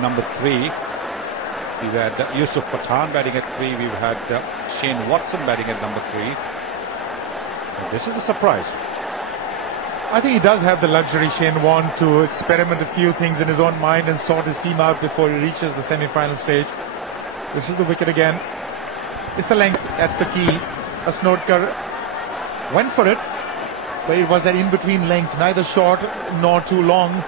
Number 3, we've had Yusuf Pathan batting at 3. We've had Shane Watson batting at number 3. And this is a surprise. I think he does have the luxury, Shane Warne, to experiment a few things in his own mind and sort his team out before he reaches the semi-final stage. This is the wicket again. It's the length, that's the key. Asnodkar went for it, but it was that in-between length, neither short nor too long.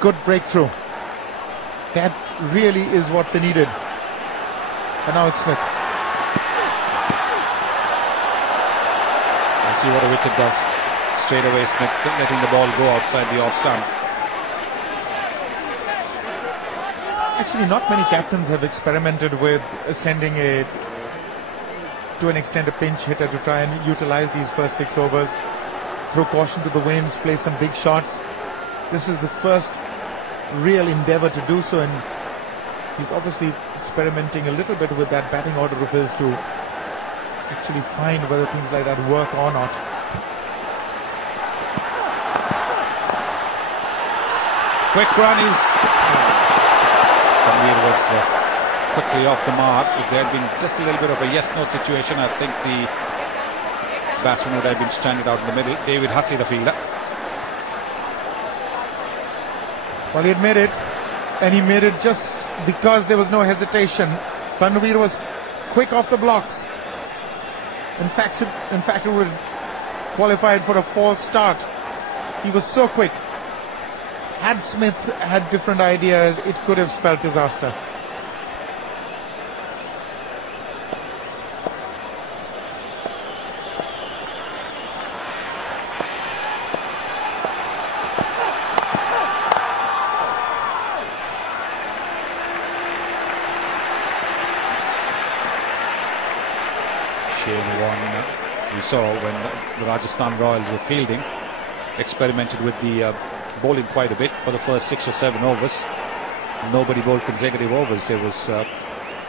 Good breakthrough. That really is what they needed. And now it's Smith. Let's see what a wicket does. Straight away, Smith letting the ball go outside the off stump. Actually, not many captains have experimented with sending to an extent, a pinch hitter to try and utilize these first 6 overs. Throw caution to the winds, play some big shots. This is the first real endeavor to do so, and he's obviously experimenting a little bit with that batting order of his to actually find whether things like that work or not. Quick run is... Tanvir was quickly off the mark. If there had been just a little bit of a yes-no situation, I think the batsman would have been stranded out in the middle. David Hussey, the fielder. Well, he had made it, and he made it just because there was no hesitation. Tanvir was quick off the blocks. In fact, it would have qualified for a false start. He was so quick. Had Smith had different ideas, it could have spelled disaster. Shane Warne, we saw when the Rajasthan Royals were fielding, experimented with the bowling quite a bit for the first 6 or 7 overs. Nobody bowled consecutive overs. There was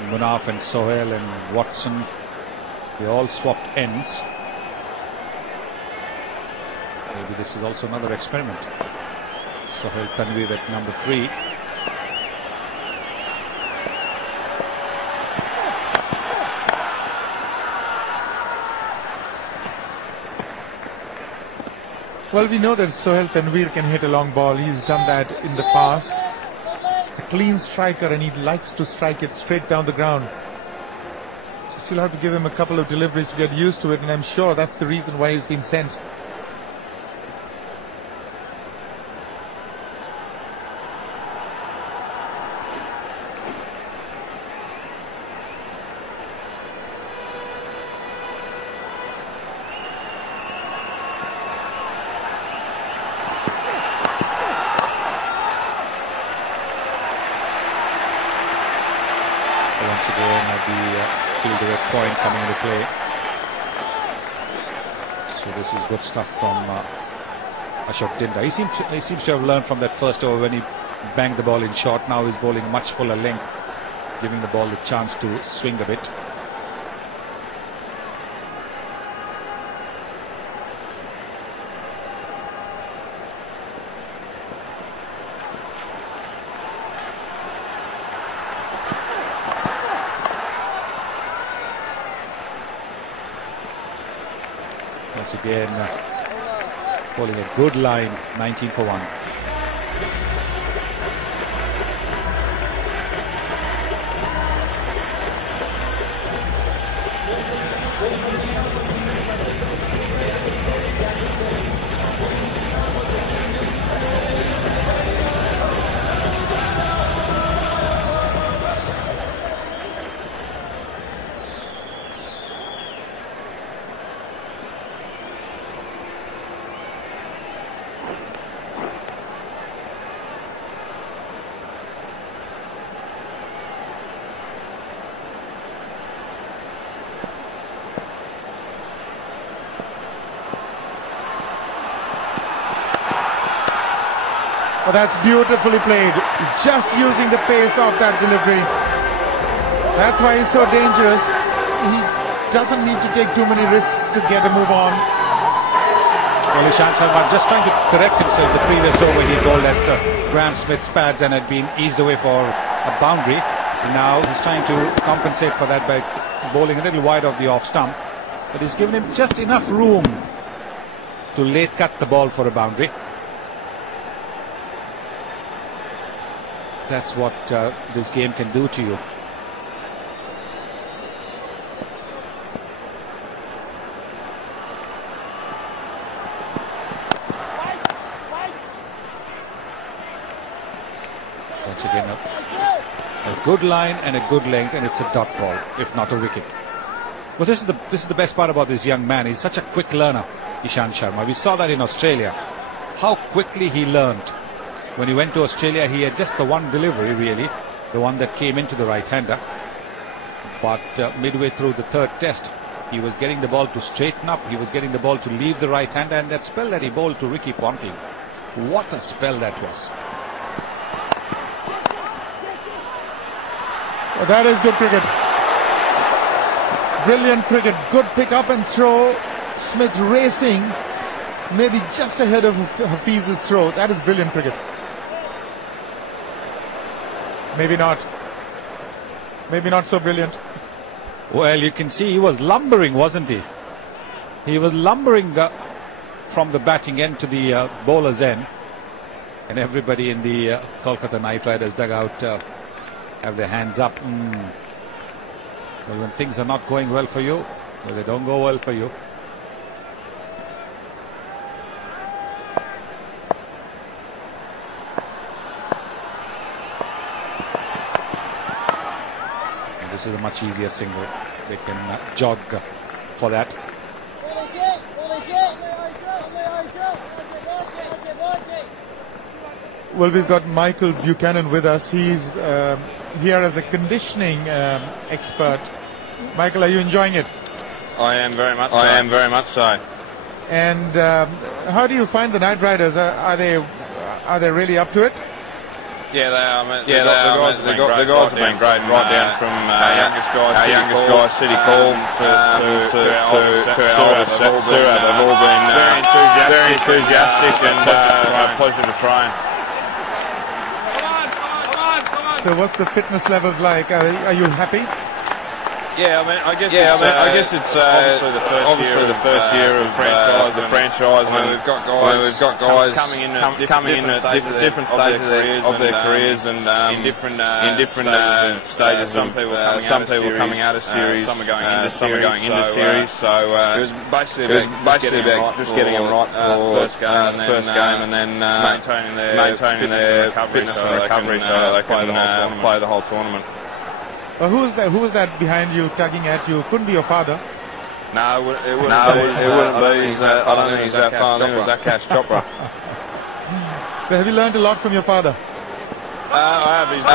Munaf and Sohail and Watson. They all swapped ends. Maybe this is also another experiment. Sohail Tanvir at number 3. Well, we know that Sohail Tanvir can hit a long ball. He's done that in the past. It's a clean striker, and he likes to strike it straight down the ground. Just you'll have to give him a couple of deliveries to get used to it, and I'm sure that's the reason why he's been sent. Once again, the fielder at point coming into play. So this is good stuff from Ashok Dinda. He seems to have learned from that first over when he banged the ball in short. Now he's bowling much fuller length, giving the ball the chance to swing a bit. Once again, bowling a good line, 19 for 1. Oh, that's beautifully played. Just using the pace of that delivery. That's why he's so dangerous. He doesn't need to take too many risks to get a move on. Well, Ishan Sharma just trying to correct himself. The previous over he bowled at Graham Smith's pads and had been eased away for a boundary. And now he's trying to compensate for that by bowling a little wide of the off stump. But he's given him just enough room to late cut the ball for a boundary. That's what this game can do to you. Once again, a good line and a good length, and it's a dot ball, if not a wicket. Well, this is the best part about this young man. He's such a quick learner, Ishan Sharma. We saw that in Australia, how quickly he learned. When he went to Australia, he had just the one delivery, really, the one that came into the right-hander. But midway through the third test, he was getting the ball to straighten up. He was getting the ball to leave the right-hander, and that spell that he bowled to Ricky Ponting, what a spell that was. Well, that is good cricket. Brilliant cricket. Good pick up and throw. Smith racing, maybe just ahead of Hafiz's throw. That is brilliant cricket. Maybe not. Maybe not so brilliant. Well, you can see he was lumbering, wasn't he? He was lumbering from the batting end to the bowler's end. And everybody in the Kolkata Knight Riders dugout have their hands up. Well, when things are not going well for you, well, they don't go well for you. And this is a much easier single. They can jog for that. Well, we've got Michael Buchanan with us. He's here as a conditioning expert. Michael, are you enjoying it? I am very much so. I am very much so. And how do you find the Knight Riders? Are they really up to it? Yeah, they are. The guys have been great, right down from our youngest guy, City Call, to our oldest, Surab. They've all been very enthusiastic and a pleasure to train. So what's the fitness levels like? Are you happy? Yeah, I guess it's obviously the first year of the franchise, and we've got guys coming in at different stages of their careers, and in different stages. Some people coming out of series, some are going into series. So it was basically about just getting them right for the first game, and then maintaining their fitness and recovery so they can play the whole tournament. Who was that behind you, tugging at you? Couldn't be your father. No, it wouldn't be. I don't think he's our father. It was Akash Chopra. But have you learned a lot from your father? I have. He's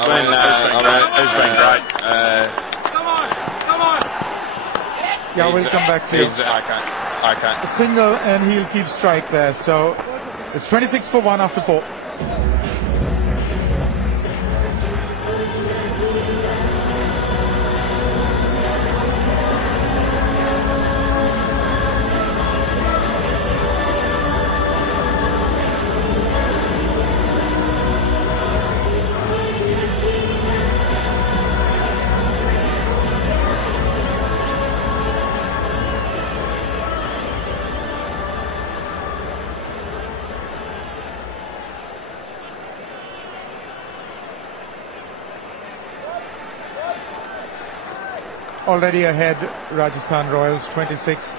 been great. Come on. Yeah, we'll come back to you. Okay. A single and he'll keep strike there. So it's 26 for 1 after 4. Already ahead, Rajasthan Royals 26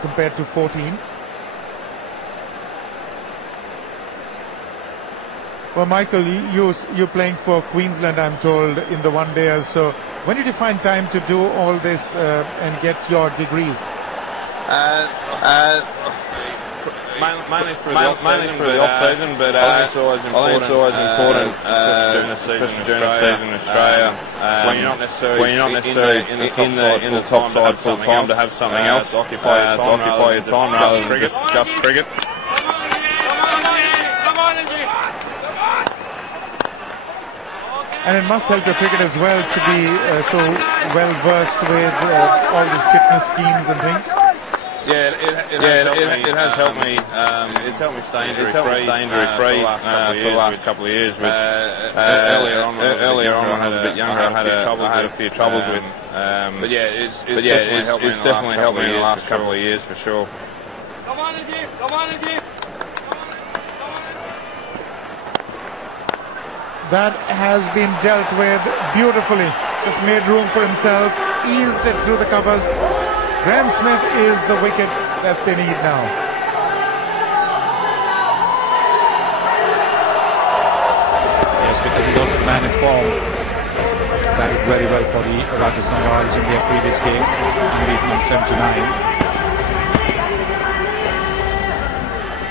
compared to 14. Well, Michael, you're playing for Queensland, I'm told, in the one-dayers. So when did you find time to do all this and get your degrees? Mainly through the off-season, but I think it's always important, especially during the season in Australia, when you're not necessarily in the top side full time, to have something else to occupy your time rather than just cricket. And it must help your cricket as well to be so well versed with all these fitness schemes and things. Yeah, it has helped me. It's helped me stay injury free for the last couple of years. Which earlier on when I was a bit younger, I had a few troubles with. But yeah, it's definitely helped me in the last couple of years for sure. Come on, Ajay! Come on, Ajay! That has been dealt with beautifully. Just made room for himself, eased it through the covers. Graham Smith is the wicket that they need now. Yes, because he's also man in form. Batted very well for the Rajasthan Royals in their previous game, unbeaten on 79.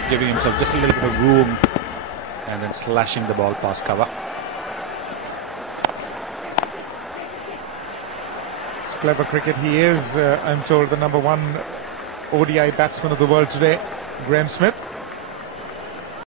Giving himself just a little bit of room and then slashing the ball past cover. It's clever cricket. He is, I'm told, the #1 ODI batsman of the world today, Graham Smith.